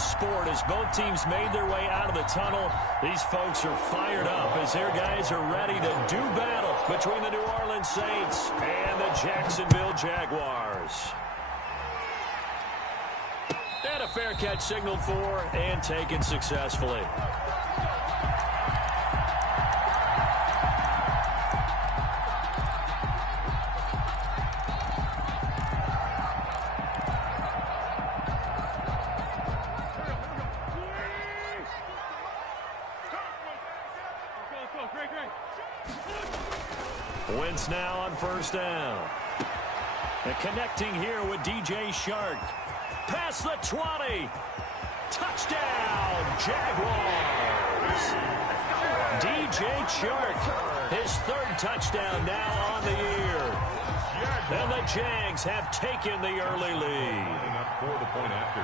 sport as both teams made their way out of the tunnel. These folks are fired up as their guys are ready to do battle between the New Orleans Saints and the Jacksonville Jaguars. And a fair catch signaled for and taken successfully. Wentz now on first down. And connecting here with DJ Shark. Past the 20. Touchdown, Jaguars. DJ Shark, his third touchdown now on the year. And the Jags have taken the early lead. For the point after.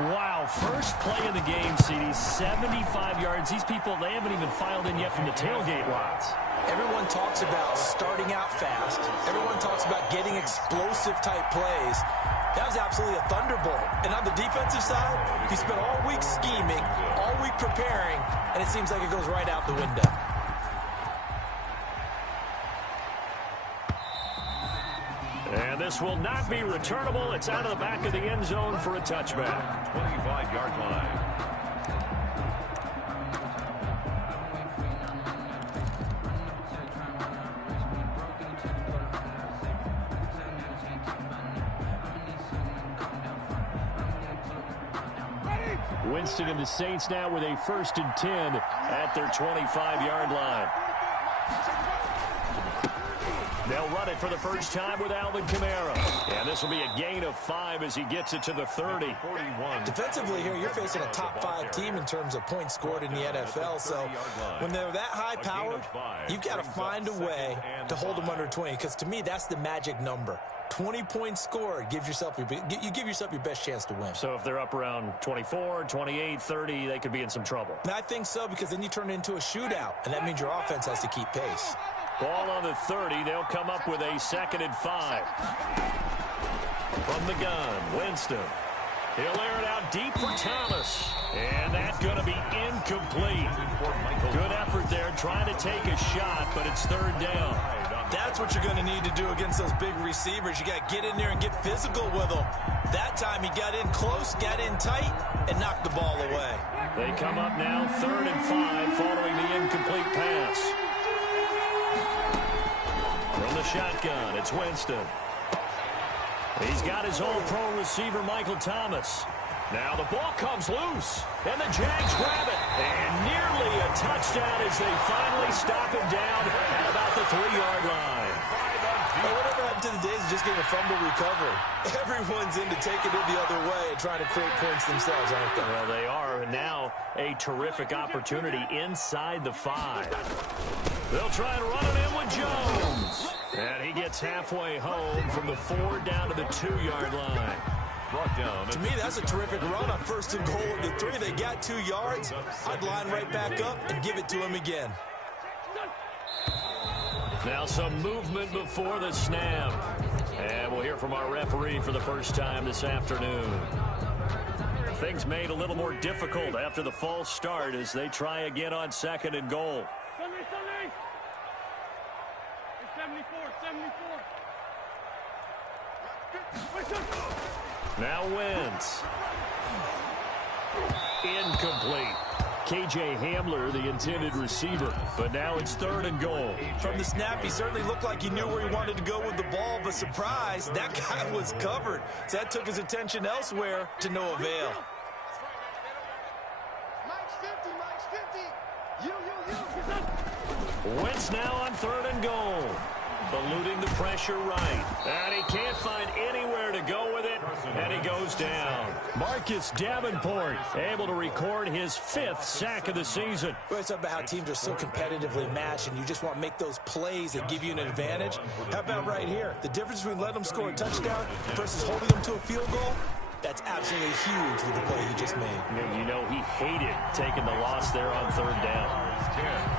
Wow, first play of the game, CD, 75 yards. These people, they haven't even filed in yet from the tailgate lots. Everyone talks about starting out fast. Everyone talks about getting explosive-type plays. That was absolutely a thunderbolt. And on the defensive side, he spent all week scheming, all week preparing, and it seems like it goes right out the window. And this will not be returnable. It's out of the back of the end zone for a touchback. 25-yard line. Winston and the Saints now with a 1st and 10 at their 25-yard line. They'll run it for the first time with Alvin Kamara. And this will be a gain of 5 as he gets it to the 30. Defensively here, you're facing a top 5 team in terms of points scored in the NFL. So when they're that high-powered, you've got to find a way to hold them under 20. Because to me, that's the magic number. 20 points scored, you give yourself your best chance to win. So if they're up around 24, 28, 30, they could be in some trouble. And I think so, because then you turn it into a shootout, and that means your offense has to keep pace. Ball on the 30. They'll come up with a 2nd and 5. From the gun, Winston. He'll air it out deep for Thomas. And that's going to be incomplete. Good effort there trying to take a shot, but it's 3rd down. That's what you're going to need to do against those big receivers. You got to get in there and get physical with them. That time he got in close, got in tight, and knocked the ball away. They come up now 3rd and 5 following the incomplete pass. From the shotgun, it's Winston. He's got his all-pro receiver, Michael Thomas. Now the ball comes loose, and the Jags grab it. And nearly a touchdown as they finally stop him down at about the 3-yard line. Hey, whatever happened to the days of just getting a fumble recovery? Everyone's into taking it the other way and trying to create points themselves, aren't they? Well, they are, and now a terrific opportunity inside the 5. They'll try and run it in with Jones. And he gets halfway home from the 4 down to the 2-yard line. To me, that's a terrific run on 1st and goal of the 3. They got 2 yards. I'd line right back up and give it to him again. Now some movement before the snap. And we'll hear from our referee for the first time this afternoon. Things made a little more difficult after the false start as they try again on 2nd and goal. Sunday. 74. Now Wentz. Incomplete. KJ Hamler, the intended receiver, but now it's 3rd and goal. From the snap, he certainly looked like he knew where he wanted to go with the ball, but surprise, that guy was covered. So that took his attention elsewhere to no avail. Wentz now on 3rd and goal. Eluding the pressure right. And he can't find anywhere to go with it, and he goes down. Marcus Davenport able to record his 5th sack of the season. Well, it's about how teams are so competitively matched, and you just want to make those plays that give you an advantage. How about right here? The difference between letting them score a touchdown versus holding them to a field goal? That's absolutely huge with the play he just made. You know, he hated taking the loss there on 3rd down.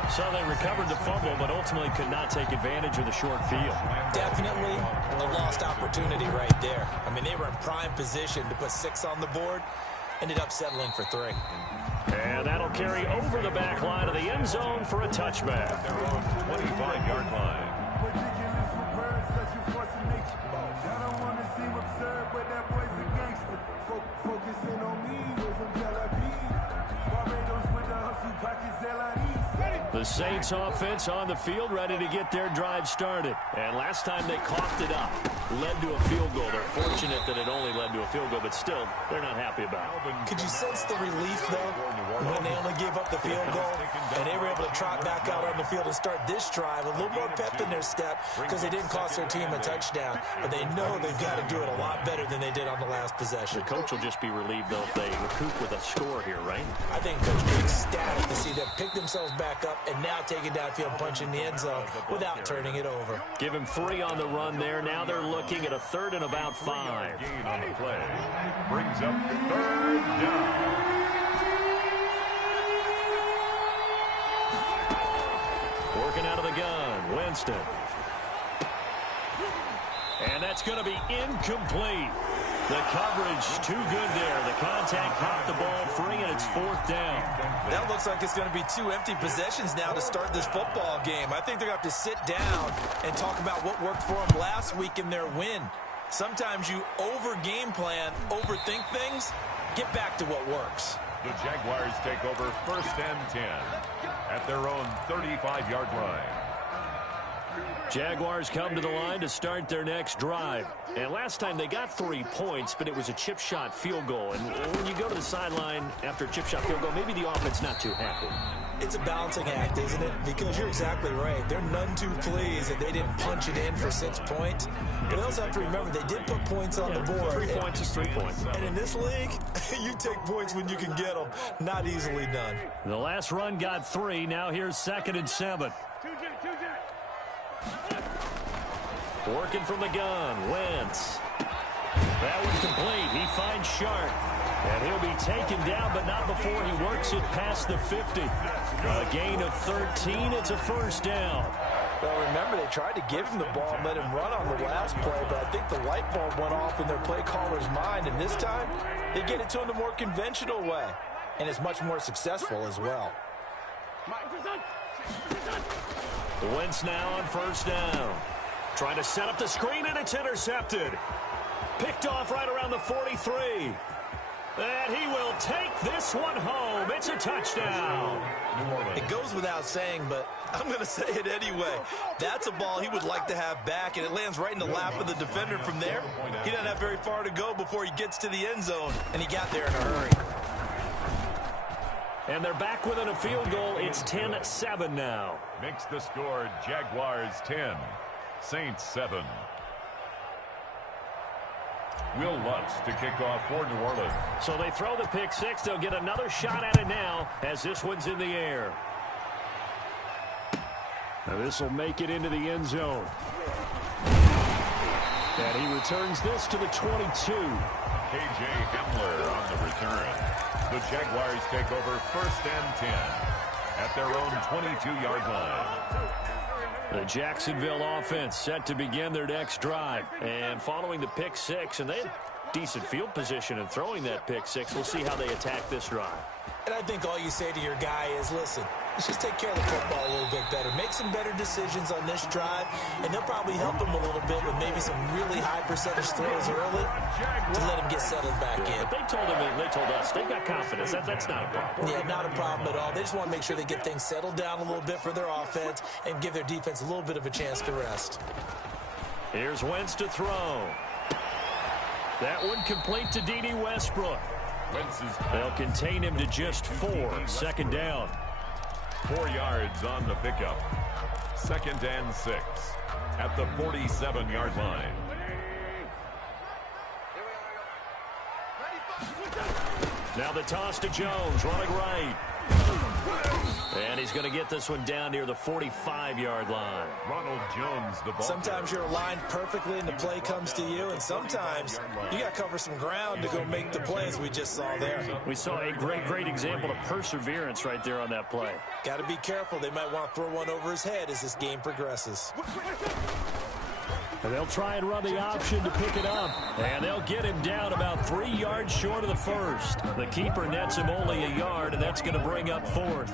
So they recovered the fumble, but ultimately could not take advantage of the short field. Definitely a lost opportunity right there. I mean, they were in prime position to put 6 on the board. ended up settling for 3. And that'll carry over the back line of the end zone for a touchback. Their own 25-yard line. The Saints offense on the field, ready to get their drive started. And last time they coughed it up, led to a field goal. They're fortunate that it only led to a field goal, but still, they're not happy about it. Could you sense the relief, though, when they only gave up the field goal and they were able to trot back out on the field and start this drive, a little more pep in their step because they didn't cost their team a touchdown, but they know they've got to do it a lot better than they did on the last possession. The coach will just be relieved, though, if they recoup with a score here, right? I think Coach Big ecstatic to see them pick themselves back up and now take it downfield, punch in the end zone without turning it over. Give him 3 on the run there. Now they're looking at a 3rd and about 5. Gain on the play. Brings up 3rd down. Working out of the gun, Winston. And that's going to be incomplete. The coverage too good there. The contact caught the ball free, and it's 4th down. That looks like it's going to be 2 empty possessions now to start this football game. I think they're going to have to sit down and talk about what worked for them last week in their win. Sometimes you over-game plan, overthink things, get back to what works. The Jaguars take over 1st and 10 at their own 35-yard line. Jaguars come to the line to start their next drive. And last time they got 3 points, but it was a chip shot field goal. And when you go to the sideline after a chip shot field goal, maybe the offense not too happy. It's a balancing act, isn't it? Because you're exactly right. They're none too pleased that they didn't punch it in for 6 points. But they also have to remember they did put points on the board. 3 points is 3 points. And in this league, you take points when you can get them. Not easily done. The last run got 3. Now here's 2nd and 7. Working from the gun, Wentz. That one complete. He finds Sharp. And he'll be taken down, but not before he works it past the 50. A gain of 13. It's a 1st down. Well, remember, they tried to give him the ball and let him run on the last play, but I think the light bulb went off in their play caller's mind, and this time they get it to him the more conventional way, and it's much more successful as well. Wentz now on 1st down. Trying to set up the screen, and it's intercepted. Picked off right around the 43. And he will take this one home. It's a touchdown. It goes without saying, but I'm going to say it anyway. That's a ball he would like to have back, and it lands right in the lap of the defender from there. He doesn't have very far to go before he gets to the end zone, and he got there in a hurry. And they're back within a field goal. It's 10-7 now. Makes the score Jaguars 10, Saints 7. Will Lutz to kick off for New Orleans. So they throw the pick 6. They'll get another shot at it now as this one's in the air. Now this will make it into the end zone. And he returns this to the 22. K.J. Hamler on the return. The Jaguars take over 1st and 10 at their own 22-yard line. The Jacksonville offense set to begin their next drive. And following the pick 6, and they had decent field position in throwing that pick 6. We'll see how they attack this drive. And I think all you say to your guy is, listen, let's just take care of the football a little bit better. Make some better decisions on this drive, and they'll probably help him a little bit with maybe some really high percentage throws early to let him get settled back in. But they told us they've got confidence. That's not a problem. Yeah, not a problem at all. They just want to make sure they get things settled down a little bit for their offense and give their defense a little bit of a chance to rest. Here's Wentz to throw. That one complete to D.D. Westbrook. They'll contain him to just 4. 2nd down. 4 yards on the pickup. 2nd and 6 at the 47-yard line. Now the toss to Jones, running right. And he's going to get this one down near the 45-yard line. Ronald Jones, the ball. Sometimes you're aligned perfectly and the play comes to you, and sometimes you got to cover some ground to go make the plays we just saw there. We saw a great example of perseverance right there on that play. Got to be careful. They might want to throw one over his head as this game progresses. They'll try and run the option to pick it up. And they'll get him down about 3 yards short of the first. The keeper nets him only a yard, and that's going to bring up fourth.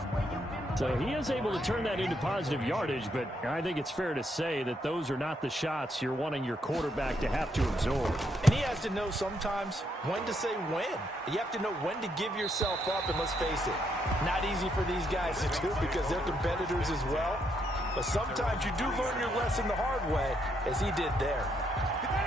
So he is able to turn that into positive yardage, but I think it's fair to say that those are not the shots you're wanting your quarterback to have to absorb. And he has to know sometimes when to say when. You have to know when to give yourself up, and let's face it, not easy for these guys to do because they're competitors as well. But sometimes you do learn your lesson the hard way, as he did there.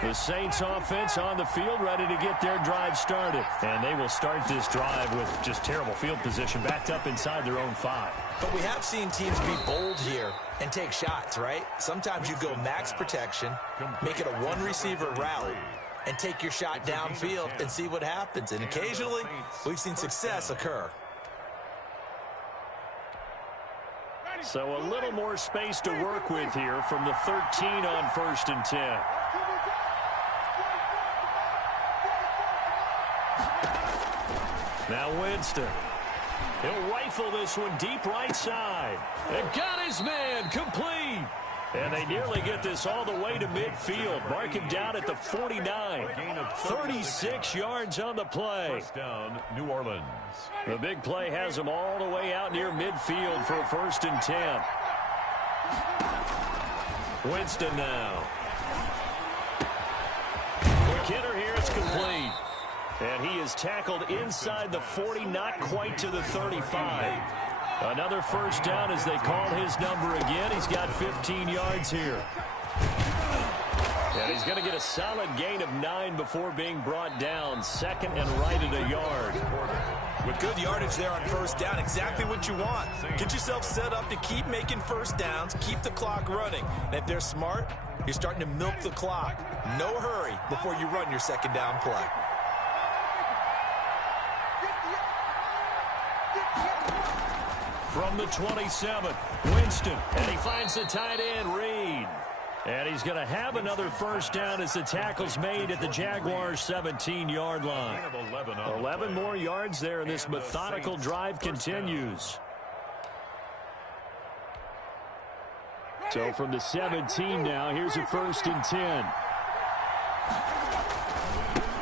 The Saints offense on the field, ready to get their drive started. And they will start this drive with just terrible field position, backed up inside their own 5. But we have seen teams be bold here and take shots, right? Sometimes you go max protection, make it a one-receiver route, and take your shot downfield and see what happens. And occasionally, we've seen success occur. So a little more space to work with here from the 13 on 1st and 10. Now Winston. He'll rifle this one deep right side. And got his man complete. And they nearly get this all the way to midfield. Mark him down at the 49. 36 yards on the play. First down, New Orleans. The big play has him all the way out near midfield for a 1st and 10. Winston now. Quick hitter here, it's complete. And he is tackled inside the 40, not quite to the 35. Another first down as they call his number again. He's got 15 yards here. And he's going to get a solid gain of 9 before being brought down. 2nd and right at a yard. With good yardage there on first down, exactly what you want. Get yourself set up to keep making first downs, keep the clock running. And if they're smart, you're starting to milk the clock. No hurry before you run your second down play. From the 27, Winston, and he finds the tight end, Reed. And he's going to have another first down as the tackle's made at the Jaguars' 17-yard line. 11 more yards there, and this methodical drive continues. So from the 17 now, here's a 1st and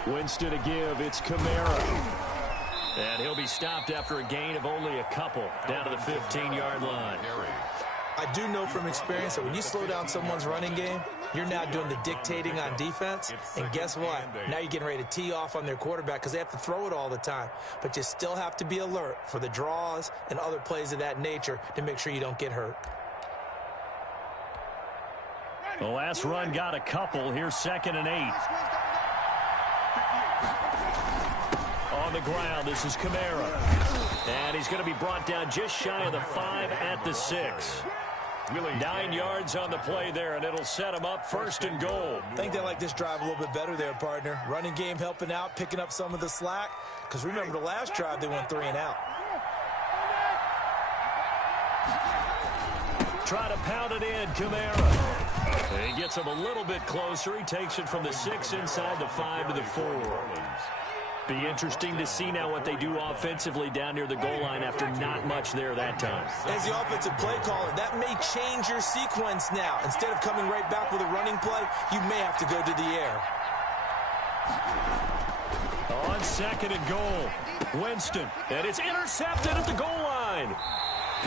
10. Winston to give, it's Kamara. And he'll be stopped after a gain of only a couple, down to the 15-yard line. I do know from experience that when you slow down someone's running game, you're now doing the dictating on defense. And guess what? Now you're getting ready to tee off on their quarterback because they have to throw it all the time. But you still have to be alert for the draws and other plays of that nature to make sure you don't get hurt. The last run got a couple. Here's 2nd and 8. On the ground, this is Kamara. And he's going to be brought down just shy of the 5 at the 6. 9 yards on the play there, and it'll set him up 1st and goal. I think they like this drive a little bit better there, partner. Running game helping out, picking up some of the slack. Because remember, the last drive, they went 3 and out. Try to pound it in, Kamara. And he gets him a little bit closer. He takes it from the 6 inside the 5 to the 4. Be interesting to see now what they do offensively down near the goal line after not much there that time. As the offensive play caller, that may change your sequence now. Instead of coming right back with a running play, you may have to go to the air. On 2nd and goal, Winston, and it's intercepted at the goal line.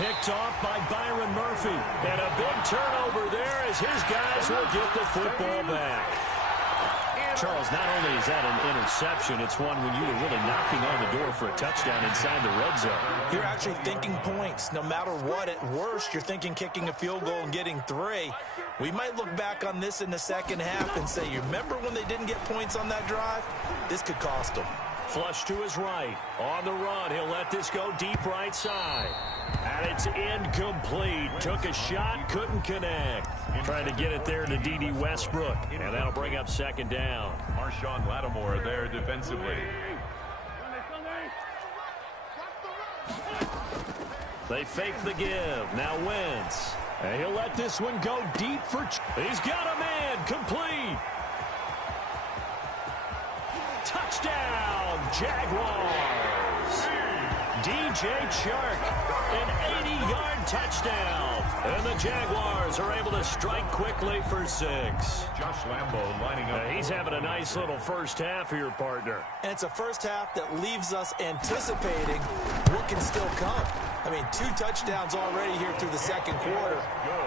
Picked off by Byron Murphy, and a big turnover there as his guys will get the football back. Charles, not only is that an interception, it's one when you were really knocking on the door for a touchdown inside the red zone. You're actually thinking points. No matter what, at worst, you're thinking kicking a field goal and getting 3. We might look back on this in the second half and say, you remember when they didn't get points on that drive? This could cost them. Flush to his right. On the run, he'll let this go deep right side. And it's incomplete. Took a shot, couldn't connect. Trying to get it there to D.D. Westbrook. And that'll bring up 2nd down. Marshawn Lattimore there defensively. They fake the give. Now Wentz. And he'll let this one go deep for... He's got a man. Complete. Touchdown, Jaguars. DJ Chark, an 80-yard touchdown. And the Jaguars are able to strike quickly for 6. Josh Lambo lining up. He's having a nice little first half here, partner. And it's a first half that leaves us anticipating what can still come. I mean, 2 touchdowns already here through the second quarter.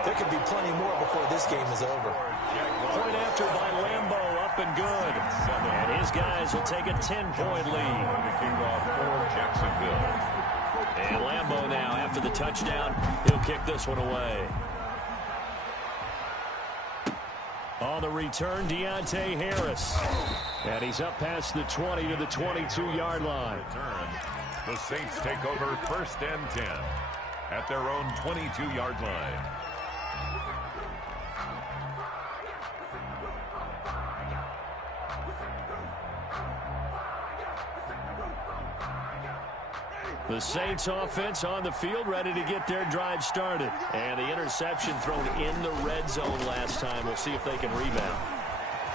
There could be plenty more before this game is over. Point after by Lambo, up and good. And his guys will take a 10-point lead. The kickoff for Jacksonville. And Lambo now, after the touchdown, he'll kick this one away. On the return, Deontay Harris. And he's up past the 20 to the 22-yard line. The Saints take over first and 10 at their own 22-yard line. The Saints offense on the field, ready to get their drive started. And the interception thrown in the red zone last time. We'll see if they can rebound.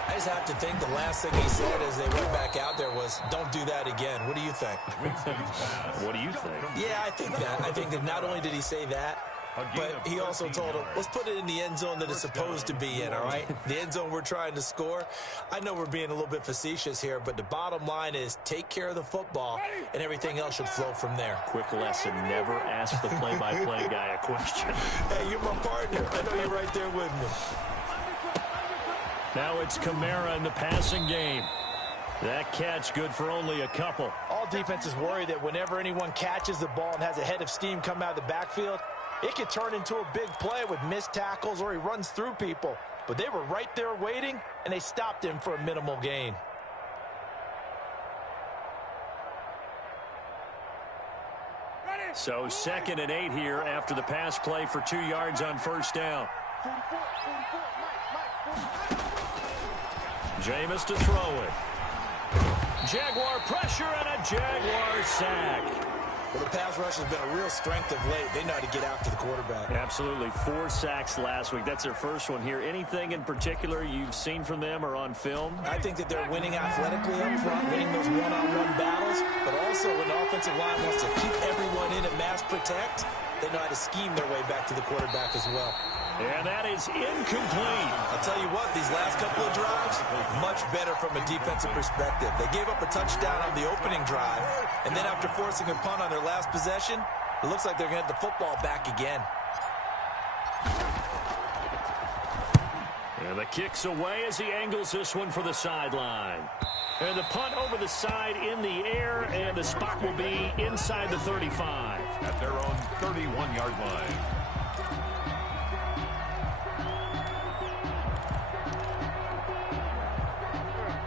I just have to think the last thing he said as they went back out there was, don't do that again. What do you think? What do you think? Yeah, I think that. I think that not only did he say that, but he also told him, let's put it in the end zone that it's supposed to be in, all right? The end zone we're trying to score. I know we're being a little bit facetious here, but the bottom line is take care of the football, and everything else should flow from there. Quick lesson, never ask the play-by-play guy a question. Hey, you're my partner. I know you're right there with me. Now it's Kamara in the passing game. That catch good for only a couple. All defenses worry that whenever anyone catches the ball and has a head of steam come out of the backfield, it could turn into a big play with missed tackles or he runs through people. But they were right there waiting, and they stopped him for a minimal gain. So 2nd and 8 here after the pass play for 2 yards on first down. Jameis to throw it. Jaguar pressure and a Jaguar sack. Well, the pass rush has been a real strength of late. They know how to get after the quarterback. Absolutely. 4 sacks last week. That's their first one here. Anything in particular you've seen from them or on film? I think that they're winning athletically up front, winning those one-on-one battles, but also when the offensive line wants to keep everyone in and mass protect, they know how to scheme their way back to the quarterback as well. And that is incomplete. I'll tell you what, these last couple of drives, much better from a defensive perspective. They gave up a touchdown on the opening drive, and then after forcing a punt on their last possession, it looks like they're going to get the football back again. And the kick's away as he angles this one for the sideline. And the punt over the side in the air, and the spot will be inside the 35. At their own 31-yard line.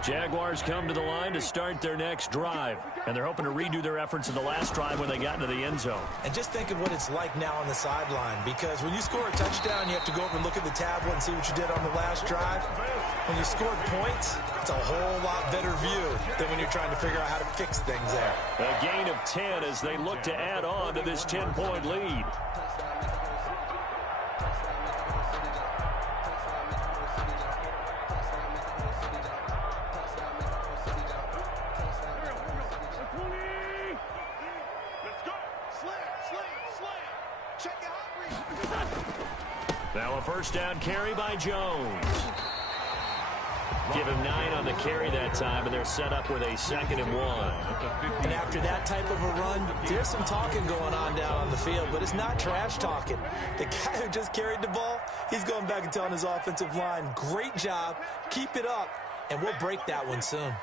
Jaguars come to the line to start their next drive. And they're hoping to redo their efforts in the last drive when they got into the end zone. And just think of what it's like now on the sideline, because when you score a touchdown, you have to go over and look at the tablet and see what you did on the last drive. When you scored points, it's a whole lot better view than when you're trying to figure out how to fix things there. A gain of 10 as they look to add on to this 10-point lead. Now a first down carry by Jones. Give him 9 on the carry that time, and they're set up with a 2nd and 1. And after that type of a run, there's some talking going on down on the field, but it's not trash talking. The guy who just carried the ball, he's going back and telling his offensive line, great job, keep it up, and we'll break that one soon.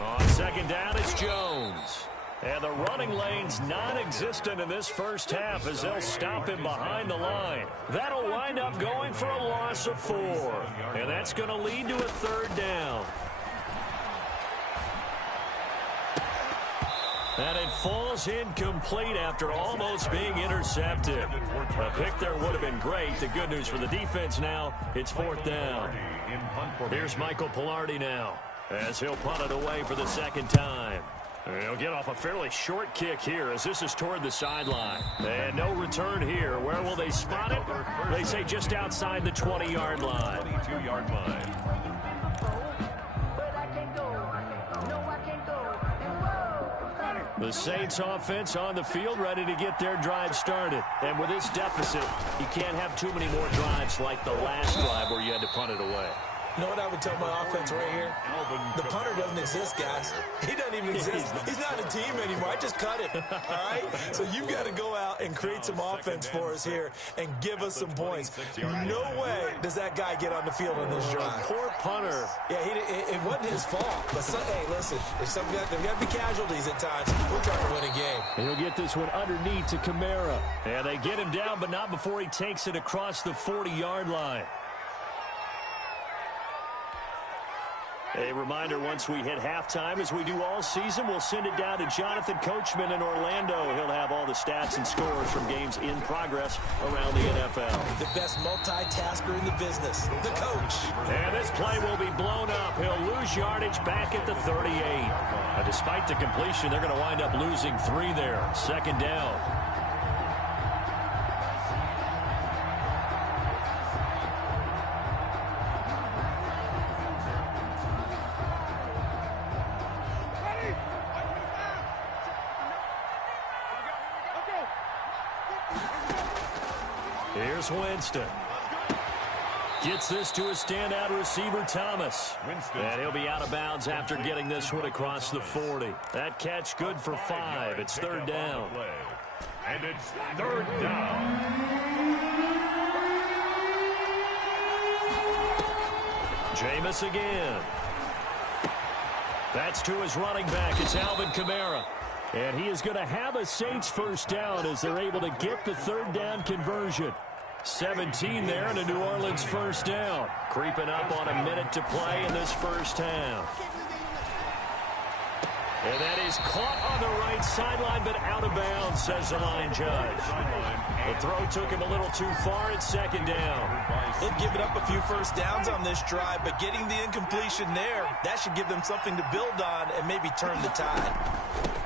On 2nd down, it's Jones. And the running lane's non-existent in this first half as they'll stop him behind the line. That'll wind up going for a loss of 4. And that's going to lead to a 3rd down. And it falls incomplete after almost being intercepted. A pick there would have been great. The good news for the defense now, it's 4th down. Here's Michael Pilardi now as he'll punt it away for the 2nd time. He'll get off a fairly short kick here as this is toward the sideline. And no return here. Where will they spot it? They say just outside the 20-yard line. 22-yard line. The Saints offense on the field, ready to get their drive started. And with this deficit, you can't have too many more drives like the last drive where you had to punt it away. You know what I would tell my offense right here? The punter doesn't exist, guys. He doesn't even exist. He's not a team anymore. I just cut him, all right? So you've got to go out and create some offense for us here and give us some points. No way does that guy get on the field on this drive. Poor punter. Yeah, it wasn't his fault. But, hey, listen, there's got to be casualties at times. We're trying to win a game. He'll get this one underneath to Kamara. And they get him down, but not before he takes it across the 40-yard line. A reminder, once we hit halftime, as we do all season, we'll send it down to Jonathan Coachman in Orlando. He'll have all the stats and scores from games in progress around the NFL. The best multitasker in the business, the coach. And this play will be blown up. He'll lose yardage back at the 38. Despite the completion, they're going to wind up losing 3 there. Second down. Here's Winston. Gets this to a standout receiver, Thomas. And he'll be out of bounds after getting this one across the 40. That catch good for 5. It's third down. And it's third down. Jameis again. That's to his running back. It's Alvin Kamara. And he is going to have a Saints first down as they're able to get the third down conversion. 17 there and a New Orleans first down. Creeping up on a minute to play in this first half. And that is caught on the right sideline, but out of bounds, says the line judge. The throw took him a little too far at second down. They've given up a few first downs on this drive, but getting the incompletion there, that should give them something to build on and maybe turn the tide.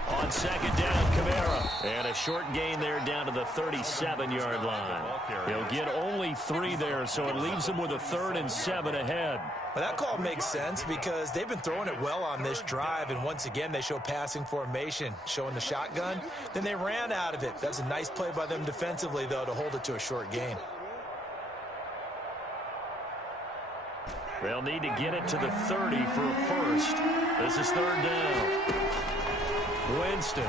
On second down, Kamara. And a short gain there down to the 37-yard line. He'll get only 3 there, so it leaves him with a 3rd and 7 ahead. Well, that call makes sense because they've been throwing it well on this drive, and once again, they show passing formation, showing the shotgun. Then they ran out of it. That's a nice play by them defensively, though, to hold it to a short gain. They'll need to get it to the 30 for a first. This is third down. Winston.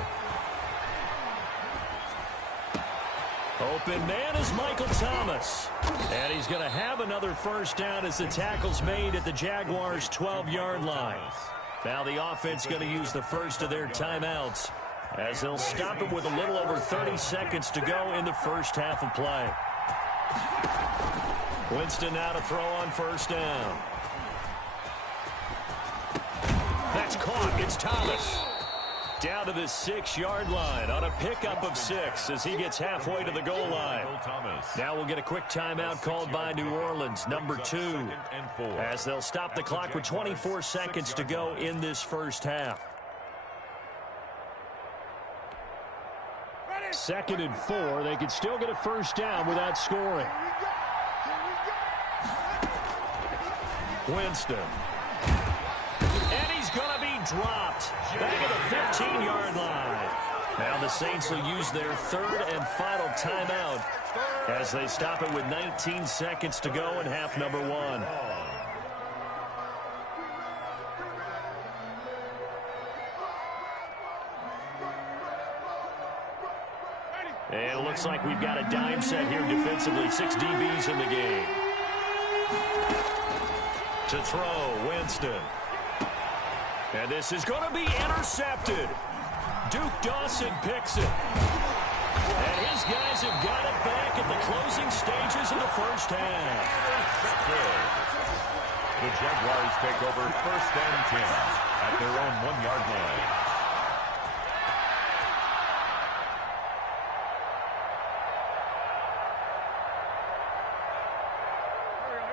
Open man is Michael Thomas. And he's going to have another first down as the tackle's made at the Jaguars' 12-yard line. Now the offense going to use the first of their timeouts as they'll stop it with a little over 30 seconds to go in the first half of play. Winston now to throw on first down. That's caught. It's Thomas. Down to the 6-yard line on a pickup of 6 as he gets halfway to the goal line. Now we'll get a quick timeout called by New Orleans, number 2, as they'll stop the clock with 24 seconds to go in this first half. 2nd and 4. They could still get a first down without scoring. Winston. And he's going to be dropped back at the 15-yard line. Now the Saints will use their 3rd and final timeout as they stop it with 19 seconds to go in half number 1. And it looks like we've got a dime set here defensively. 6 DBs in the game. To throw, Winston. And this is going to be intercepted. Duke Dawson picks it. And his guys have got it back at the closing stages of the first half. The Jaguars take over 1st and 10 at their own 1-yard line.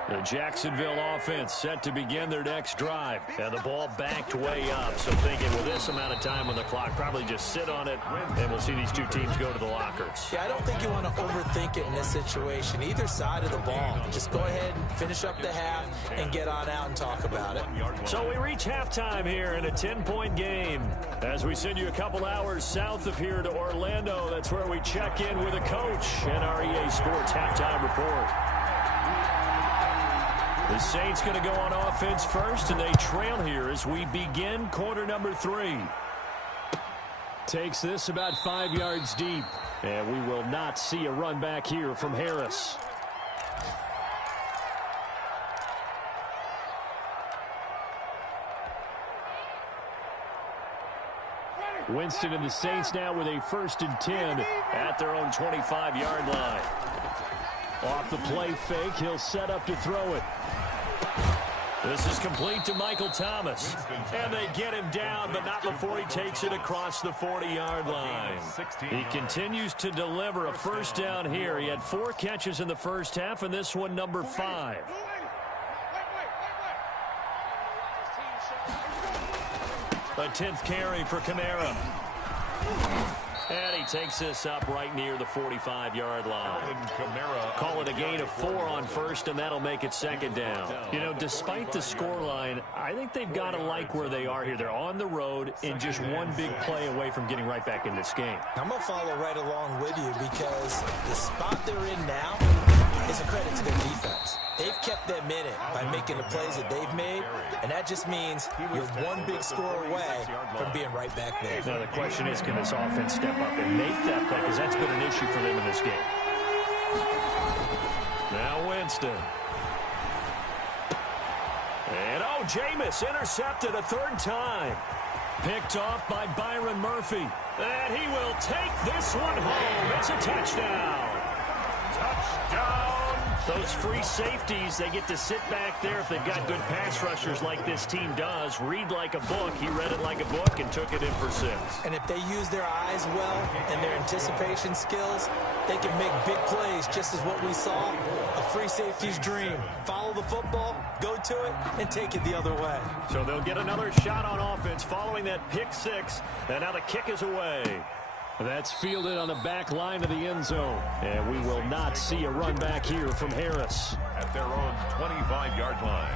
The Jacksonville offense set to begin their next drive. And the ball backed way up. So thinking with this amount of time on the clock, probably just sit on it, and we'll see these two teams go to the lockers. Yeah, I don't think you want to overthink it in this situation. Either side of the ball. Just go ahead and finish up the half and get on out and talk about it. So we reach halftime here in a 10-point game. As we send you a couple hours south of here to Orlando, that's where we check in with a coach and our EA Sports halftime report. The Saints going to go on offense first, and they trail here as we begin quarter number 3. Takes this about 5 yards deep, and we will not see a run back here from Harris. Winston and the Saints now with a 1st and 10 at their own 25-yard line. Off the play fake, he'll set up to throw it. This is complete to Michael Thomas. And they get him down, but not before he takes it across the 40-yard line. He continues to deliver a first down here. He had 4 catches in the first half, and this one number 5. A 10th carry for Kamara. And he takes this up right near the 45-yard line. Call it a gain of 4 on first, and that'll make it 2nd down. You know, despite the scoreline, I think they've got to like where they are here. They're on the road and just one big play away from getting right back in this game. I'm going to follow right along with you because the spot they're in now is a credit to their defense. They've kept them in it by making the plays that they've made, and that just means you're one big score away from being right back there. Now the question is, can this offense step up and make that play? Because that's been an issue for them in this game. Now Winston. And Jameis intercepted a 3rd time. Picked off by Byron Murphy. And he will take this one home. It's a touchdown. Touchdown. Those free safeties, they get to sit back there if they've got good pass rushers like this team does. Read like a book. He read it like a book and took it in for 6. And if they use their eyes well and their anticipation skills, they can make big plays, just as what we saw. A free safety's dream. Follow the football, go to it, and take it the other way. So they'll get another shot on offense following that pick 6. And now the kick is away. That's fielded on the back line of the end zone. And we will not see a run back here from Harris. At their own 25-yard line.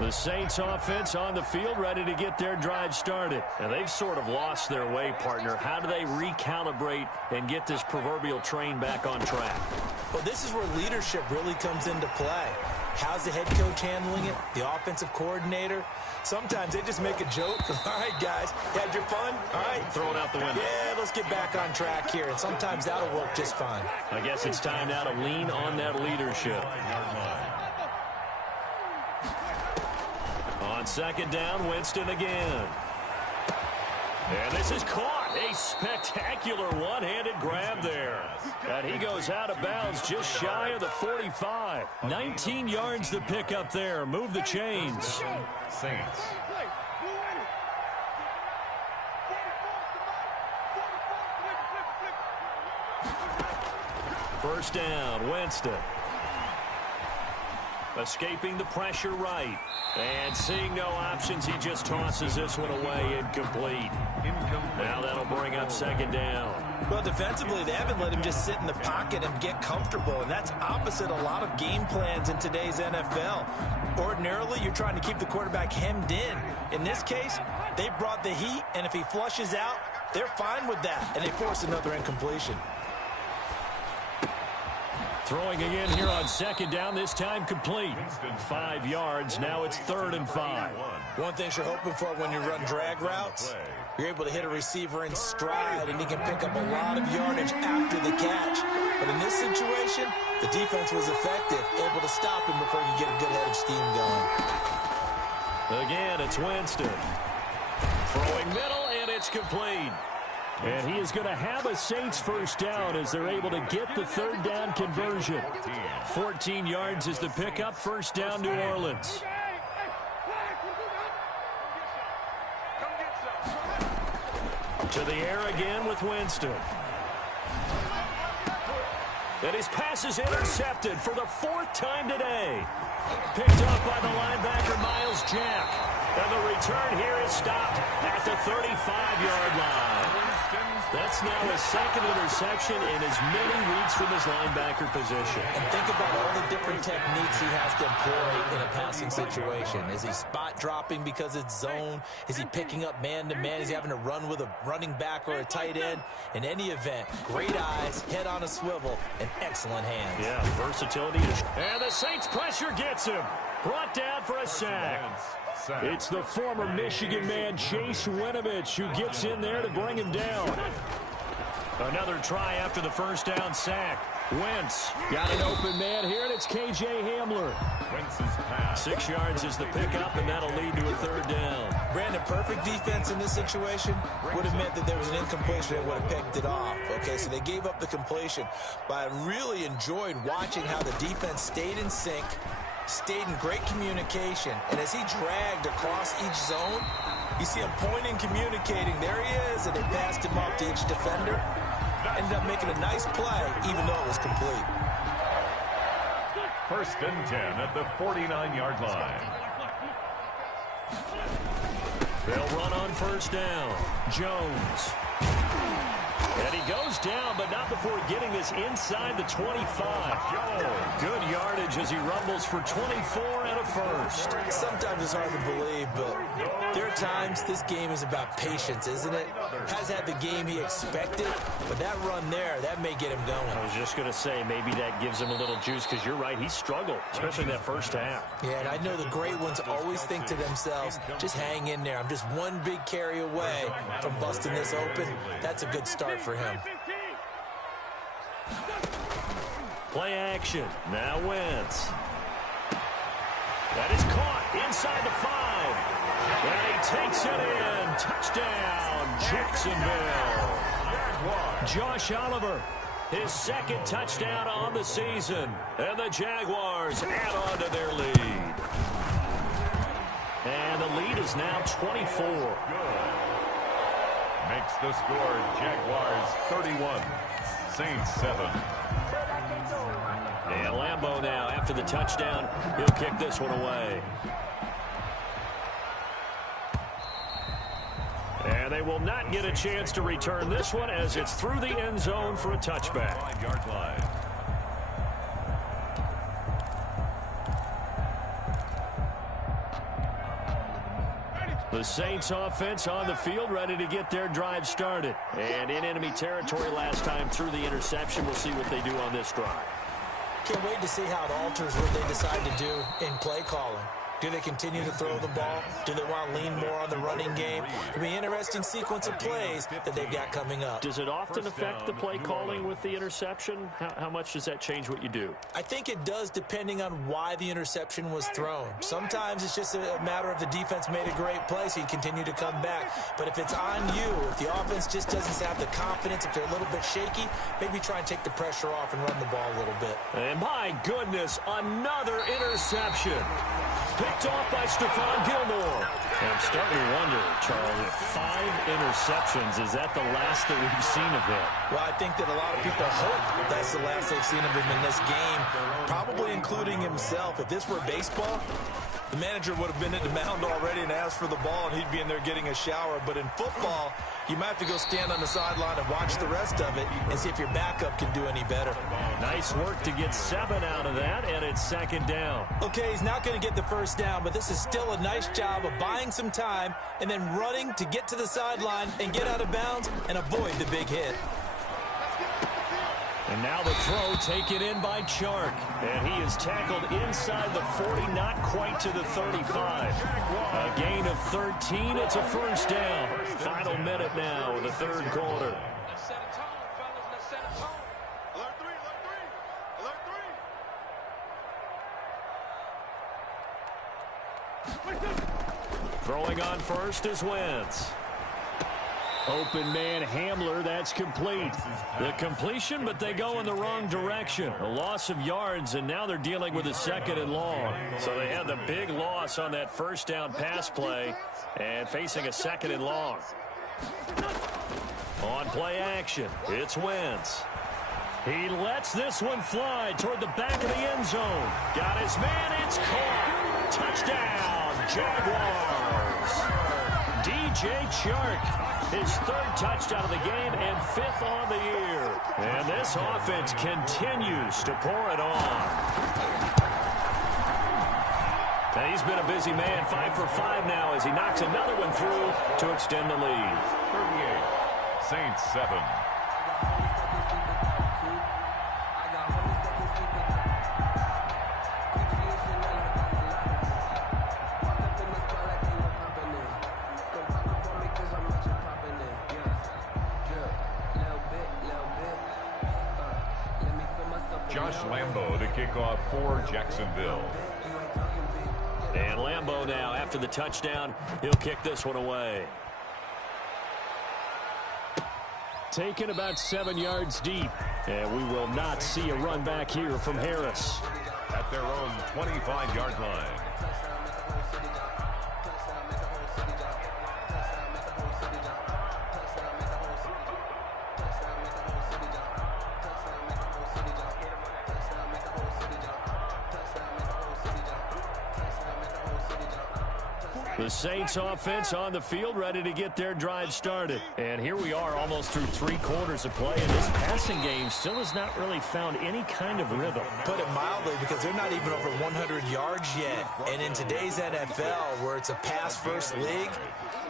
The Saints offense on the field ready to get their drive started. And they've sort of lost their way, partner. How do they recalibrate and get this proverbial train back on track? Well, this is where leadership really comes into play. How's the head coach handling it? The offensive coordinator? Sometimes they just make a joke. All right, guys, had your fun? All right. Throw it out the window. Yeah, let's get back on track here. And sometimes that'll work just fine. I guess it's time now to lean on that leadership. On 2nd down, Winston again. And this is caught. A spectacular one-handed grab there. And he goes out of bounds just shy of the 45. 19 yards to pick up there. Move the chains. Saints. First down, Winston. Escaping the pressure right. And seeing no options, he just tosses this one away incomplete. Now that'll bring up 2nd down. Well, defensively, they haven't let him just sit in the pocket and get comfortable, and that's opposite a lot of game plans in today's NFL. Ordinarily, you're trying to keep the quarterback hemmed in. In this case, they brought the heat, and if he flushes out, they're fine with that, and they force another incompletion. Throwing again here on 2nd down, this time complete. 5 yards, now it's 3rd and 5. One thing you're hoping for when you run drag routes, you're able to hit a receiver in stride, and he can pick up a lot of yardage after the catch. But in this situation, the defense was effective, able to stop him before he could get a good head of steam going. Again, it's Winston. Throwing middle, and it's complete. And he is going to have a Saints first down as they're able to get the 3rd down conversion. 14 yards is the pickup. First down, New Orleans. To the air again with Winston. And his pass is intercepted for the 4th time today. Picked up by the linebacker, Miles Jack. And the return here is stopped at the 35-yard line. That's now his 2nd interception in as many weeks from his linebacker position. And think about all the different techniques he has to employ in a passing situation. Is he spot dropping because it's zone? Is he picking up man-to-man? Is he having to run with a running back or a tight end? In any event, great eyes, head on a swivel, and excellent hands. Yeah, versatility. And the Saints pressure gets him. Brought down for a sack. It's the former Michigan man, Chase Winovich, who gets in there to bring him down. Another try after the first down sack. Wentz got an open man here, and it's K.J. Hamler. 6 yards is the pickup, and that'll lead to a 3rd down. Brandon, perfect defense in this situation would have meant that there was an incompletion that would have picked it off. Okay, so they gave up the completion. But I really enjoyed watching how the defense stayed in sync, stayed in great communication, and as he dragged across each zone, you see him pointing, communicating. There he is, and they passed him off to each defender. Ended up making a nice play, even though it was complete. 1st and 10 at the 49-yard line. They'll run on 1st down. Jones. And he goes down, but not before getting this inside the 25. Good yardage as he rumbles for 24 and a 1st. Sometimes it's hard to believe, but there are times this game is about patience, isn't it? Has had the game he expected, but that run there, that may get him going. I was just going to say, maybe that gives him a little juice, because you're right, he struggled, especially in that 1st half. Yeah, and I know the great ones always think to themselves, just hang in there. I'm just one big carry away from busting this open. That's a good start for him. Play action. Now Wentz. That is caught inside the 5. And he takes it in. Touchdown, Jacksonville. Josh Oliver, his 2nd touchdown on the season. And the Jaguars add on to their lead. And the lead is now 24. Makes the score Jaguars 31, Saints 7. And Lambeau now, after the touchdown, he'll kick this one away. And they will not get a chance to return this one as it's through the end zone for a touchback. 5-yard line. The Saints offense on the field, ready to get their drive started. And in enemy territory last time through the interception. We'll see what they do on this drive. Can't wait to see how it alters what they decide to do in play calling. Do they continue to throw the ball? Do they want to lean more on the running game? It'll be an interesting sequence of plays that they've got coming up. Does it often affect the play calling with the interception? How much does that change what you do? I think it does, depending on why the interception was thrown. Sometimes it's just a matter of the defense made a great play, so you continue to come back. But if it's on you, if the offense just doesn't have the confidence, if they're a little bit shaky, maybe try and take the pressure off and run the ball a little bit. And my goodness, another interception. Picked off by Stephon Gilmore. And I'm starting to wonder, Charles, if 5 interceptions, is that the last that we've seen of him? Well, I think that a lot of people hope that's the last they've seen of him in this game, probably including himself. If this were baseball, the manager would have been at the mound already and asked for the ball, and he'd be in there getting a shower. But in football, you might have to go stand on the sideline and watch the rest of it and see if your backup can do any better. Nice work to get 7 out of that, and it's 2nd down. Okay, he's not going to get the first down, but this is still a nice job of buying some time and then running to get to the sideline and get out of bounds and avoid the big hit. And now the throw taken in by Chark. And he is tackled inside the 40, not quite to the 35. A gain of 13. It's a first down. Final minute now of the 3rd quarter. Throwing on first is Wentz. Open man Hamler, that's complete. The completion, but they go in the wrong direction. A loss of yards, and now they're dealing with a 2nd and long. So they had the big loss on that first down pass play and facing a 2nd and long. On play action, it's Wentz. He lets this one fly toward the back of the end zone. Got his man, it's caught. Touchdown, Jaguars. DJ Chark, his third touchdown of the game and 5th on the year. And this offense continues to pour it on. And he's been a busy man, 5 for 5 now as he knocks another one through to extend the lead. 38, Saints 7. Josh Lambo to kick off for Jacksonville. And Lambo now, after the touchdown, he'll kick this one away. Taken about 7 yards deep. And we will not see a run back here from Harris. At their own 25-yard line. The Saints offense on the field, ready to get their drive started. And here we are almost through 3 quarters of play, and this passing game still has not really found any kind of rhythm. Put it mildly, because they're not even over 100 yards yet. And in today's NFL, where it's a pass-first league,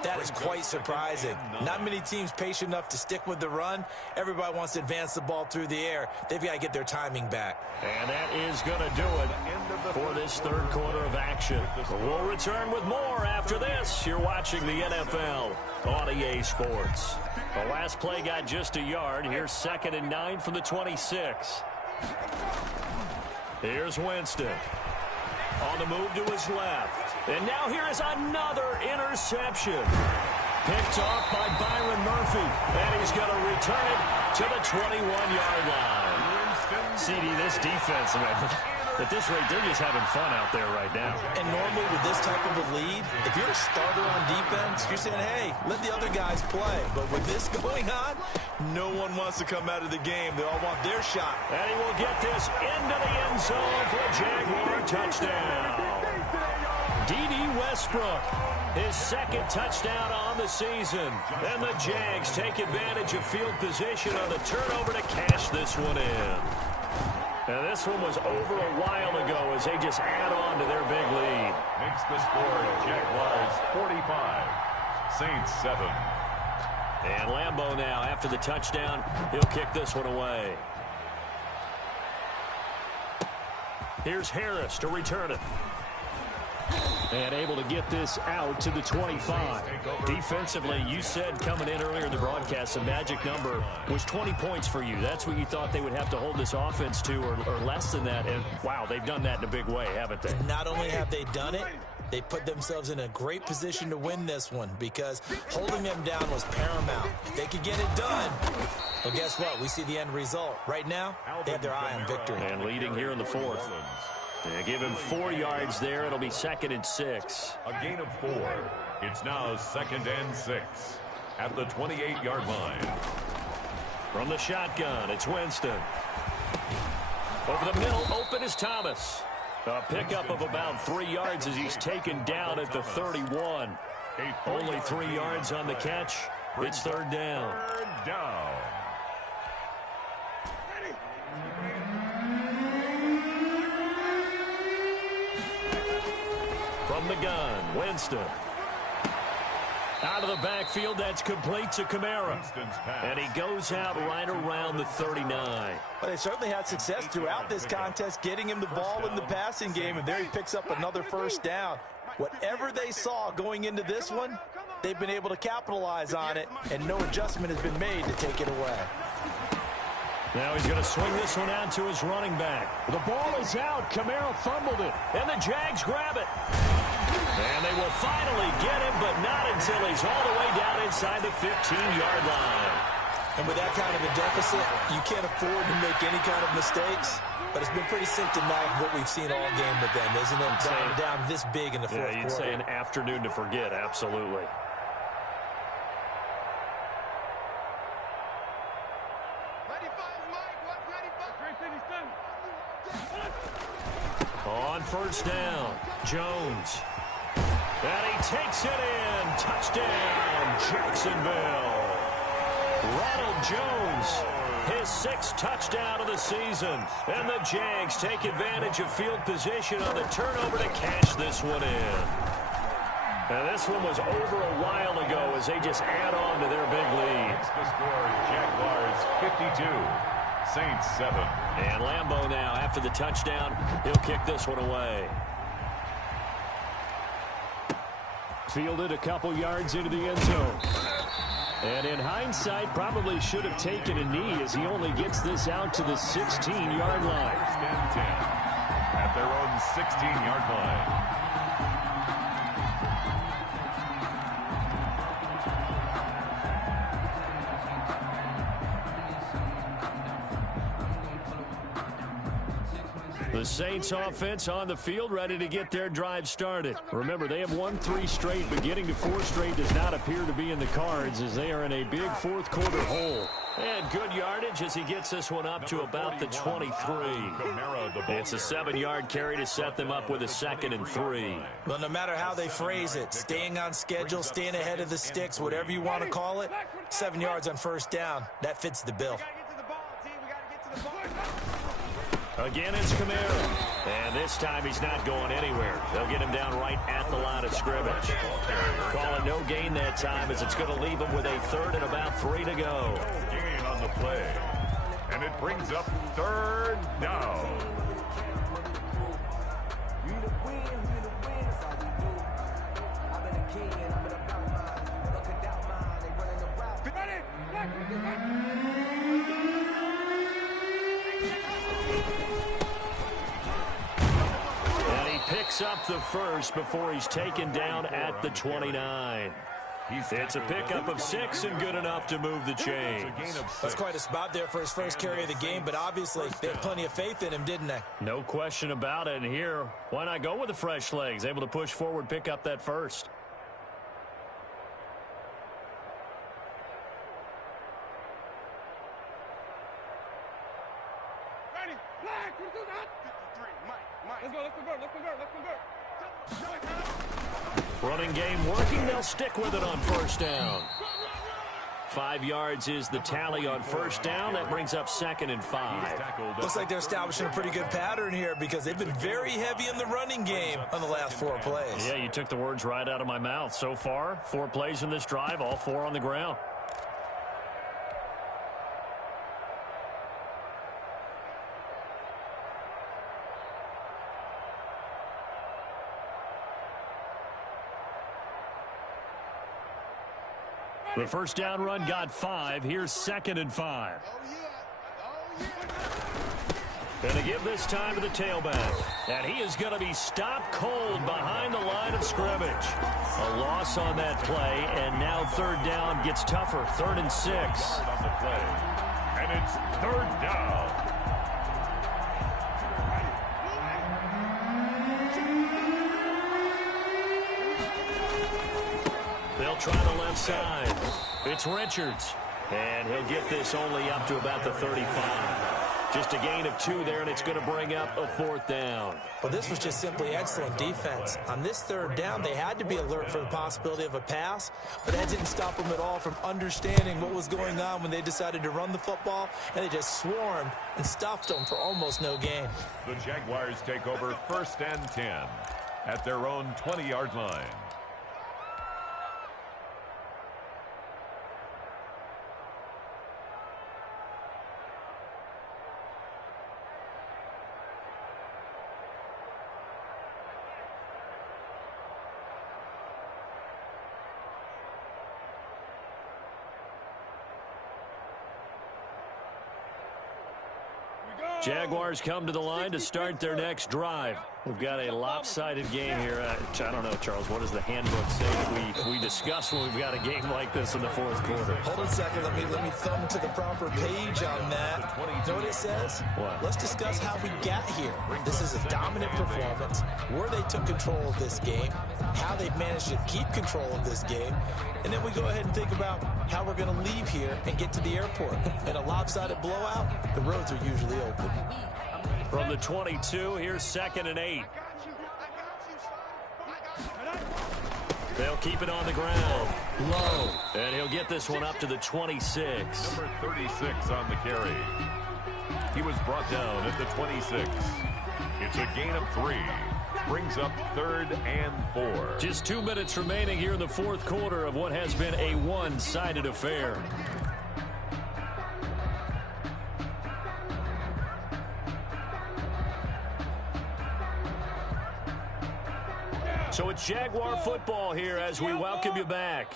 that is quite surprising. Not many teams patient enough to stick with the run. Everybody wants to advance the ball through the air. They've got to get their timing back. And that is going to do it for this third quarter of action. We'll return with more after this. You're watching the NFL on EA Sports. The last play got just a yard. Here's 2nd and 9 from the 26. Here's Winston. On the move to his left. And now here is another interception. Picked off by Byron Murphy. And he's going to return it to the 21-yard line. CD, this defense, man, at this rate, they're just having fun out there right now. And normally with this type of a lead, if you're a starter on defense, you're saying, hey, let the other guys play. But with this going on, no one wants to come out of the game. They all want their shot. And he will get this into the end zone for a Jaguar touchdown. D.D. Westbrook, his 2nd touchdown on the season. And the Jags take advantage of field position on the turnover to cash this one in. And this one was over a while ago as they just add on to their big lead. Makes the score Jaguars 45, Saints 7. And Lambo now, after the touchdown, he'll kick this one away. Here's Harris to return it. And able to get this out to the 25. Defensively, you said coming in earlier in the broadcast, the magic number was 20 points for you. That's what you thought they would have to hold this offense to, or less than that. And, wow, they've done that in a big way, haven't they? Not only have they done it, they put themselves in a great position to win this one because holding them down was paramount. If they could get it done, well, guess what? We see the end result. Right now, they have their eye on victory. And leading here in the 4th. They give him 4 yards there. It'll be 2nd and 6. A gain of 4. It's now 2nd and 6 at the 28-yard line. From the shotgun, it's Winston. Over the middle, open is Thomas. A pickup of about 3 yards as he's taken down at the 31. Only 3 yards on the catch. It's 3rd down. 3rd down. From the gun, Winston. Out of the backfield, that's complete to Kamara. And he goes out right around the 39. Well, they certainly had success throughout this contest, getting him the ball in the passing game, and there he picks up another 1st down. Whatever they saw going into this one, they've been able to capitalize on it, and no adjustment has been made to take it away. Now he's going to swing this one out to his running back. The ball is out. Kamara fumbled it, and the Jags grab it. And they will finally get him, but not until he's all the way down inside the 15-yard line. And with that kind of a deficit, you can't afford to make any kind of mistakes. But it's been pretty symptomatic of what we've seen all game with them, isn't it? Down this big in the 4th quarter. Yeah, you'd say an afternoon to forget, absolutely. On first down, Jones. And he takes it in. Touchdown, Jacksonville. Ronald Jones, his 6th touchdown of the season. And the Jags take advantage of field position on the turnover to cash this one in. And this one was over a while ago as they just add on to their big lead. It's the score, Jaguars 52, Saints 7. And Lambeau now, after the touchdown, he'll kick this one away. Fielded a couple yards into the end zone. And in hindsight, probably should have taken a knee as he only gets this out to the 16-yard line. First and 10 at their own 16-yard line. The Saints offense on the field, ready to get their drive started. Remember, they have won 3 straight, but getting to 4 straight does not appear to be in the cards as they are in a big fourth-quarter hole. And good yardage as he gets this one up to about the 23. It's a 7-yard carry to set them up with a 2nd and 3. Well, no matter how they phrase it, staying on schedule, staying ahead of the sticks, whatever you want to call it, 7 yards on first down, that fits the bill. Again, it's Kamara. And this time he's not going anywhere. They'll get him down right at the line of scrimmage. Call it no gain that time as it's going to leave him with a 3rd and about 3 to go. Gain on the play. And it brings up 3rd down. Picks up the first before he's taken down at the 29. It's a pickup of 6 and good enough to move the chains. That's quite a spot there for his first carry of the game, but obviously they had plenty of faith in him, didn't they? No question about it. And here, why not go with the fresh legs? Able to push forward, pick up that first. Running game working. They'll stick with it on first down. 5 yards is the tally on first down. That brings up 2nd and 5. Looks like they're establishing a pretty good pattern here because they've been very heavy in the running game on the last 4 plays. Yeah, you took the words right out of my mouth. So far, 4 plays in this drive, all 4 on the ground. The first down run got 5. Here's 2nd and 5. Gonna give this time to the tailback. And he is going to be stopped cold behind the line of scrimmage. A loss on that play, and now 3rd down gets tougher. 3rd and 6. On the play. And it's 3rd down. They'll try the left side. It's Richards. And he'll get this only up to about the 35. Just a gain of 2 there, and it's going to bring up a 4th down. Well, this was just simply excellent defense. On this 3rd down, they had to be alert for the possibility of a pass, but that didn't stop them at all from understanding what was going on when they decided to run the football, and they just swarmed and stuffed them for almost no gain. The Jaguars take over 1st and 10 at their own 20-yard line. Jaguars come to the line to start their next drive. We've got a lopsided game here. I don't know, Charles, what does the handbook say that we discuss when we've got a game like this in the 4th quarter? Hold on a second. Let me thumb to the proper page on that. You know what it says? What? Let's discuss how we got here. This is a dominant performance, where they took control of this game, how they've managed to keep control of this game, and then we go ahead and think about how we're going to leave here and get to the airport. In a lopsided blowout, the roads are usually open. From the 22, here's 2nd and 8. They'll keep it on the ground. Low. And he'll get this one up to the 26. Number 36 on the carry. He was brought down at the 26. It's a gain of 3. Brings up 3rd and 4. Just 2 minutes remaining here in the fourth quarter of what has been a one-sided affair. So it's Jaguar football here as we welcome you back.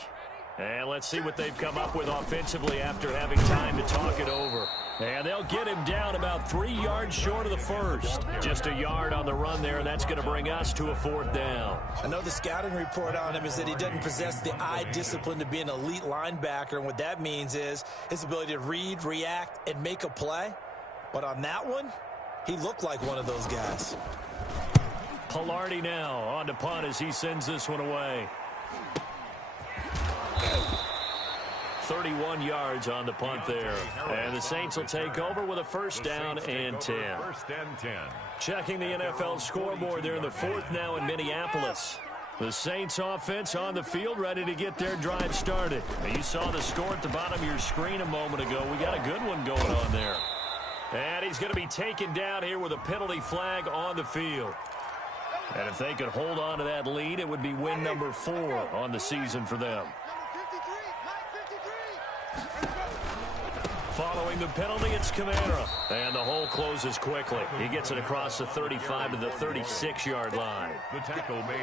And let's see what they've come up with offensively after having time to talk it over. And they'll get him down about 3 yards short of the first. Just a yard on the run there, and that's going to bring us to a 4th down. I know the scouting report on him is that he doesn't possess the eye discipline to be an elite linebacker, and what that means is his ability to read, react, and make a play. But on that one, he looked like one of those guys. Pilardi now on to punt as he sends this one away. 31 yards on the punt there. And the Saints will take over with a 1st down and 10. Checking the NFL scoreboard there in the 4th now in Minneapolis. The Saints offense on the field ready to get their drive started. Now, you saw the score at the bottom of your screen a moment ago. We got a good one going on there. And he's going to be taken down here with a penalty flag on the field. And if they could hold on to that lead, it would be win number 4 on the season for them. Following the penalty, it's Kamara. And the hole closes quickly. He gets it across the 35 to the 36-yard line.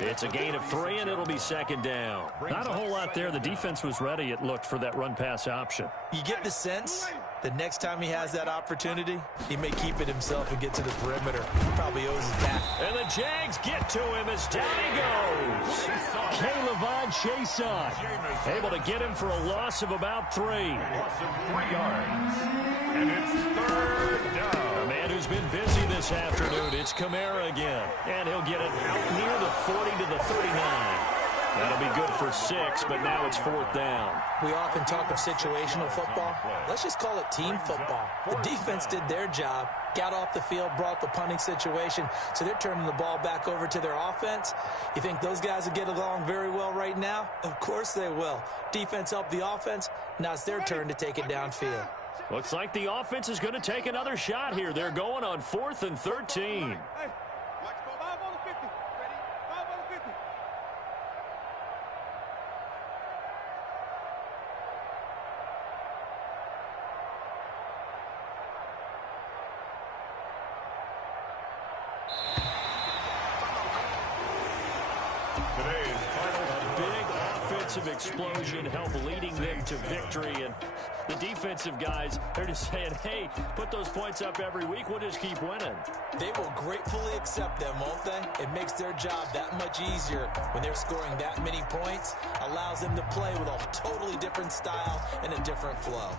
It's a gain of 3, and it'll be 2nd down. Not a whole lot there. The defense was ready, it looked, for that run-pass option. You get the sense the next time he has that opportunity, he may keep it himself and get to the perimeter. He probably owes his back. And the Jags get to him as down he goes. K'Lavon Chaisson able to get him for a loss of about 3. Loss of 3 yards. And it's 3rd down. A man who's been busy this afternoon. It's Kamara again. And he'll get it out near the 40 to the 39. That'll be good for 6, but now it's 4th down. We often talk of situational football. Let's just call it team football. The defense did their job, got off the field, brought the punting situation, so they're turning the ball back over to their offense. You think those guys will get along very well right now? Of course they will. Defense helped the offense. Now it's their turn to take it downfield. Looks like the offense is going to take another shot here. They're going on 4th and 13. Explosion help leading them to victory, and the defensive guys, they're just saying, hey, put those points up every week, we'll just keep winning. They will gratefully accept them, won't they? It makes their job that much easier when they're scoring that many points, allows them to play with a totally different style and a different flow.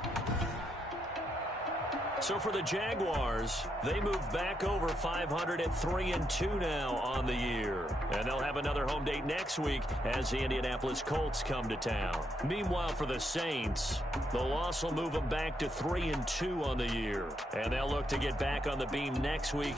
So for the Jaguars, they move back over 500 at 3-2 now on the year. And they'll have another home date next week as the Indianapolis Colts come to town. Meanwhile, for the Saints, the loss will move them back to 3-2 on the year. And they'll look to get back on the beam next week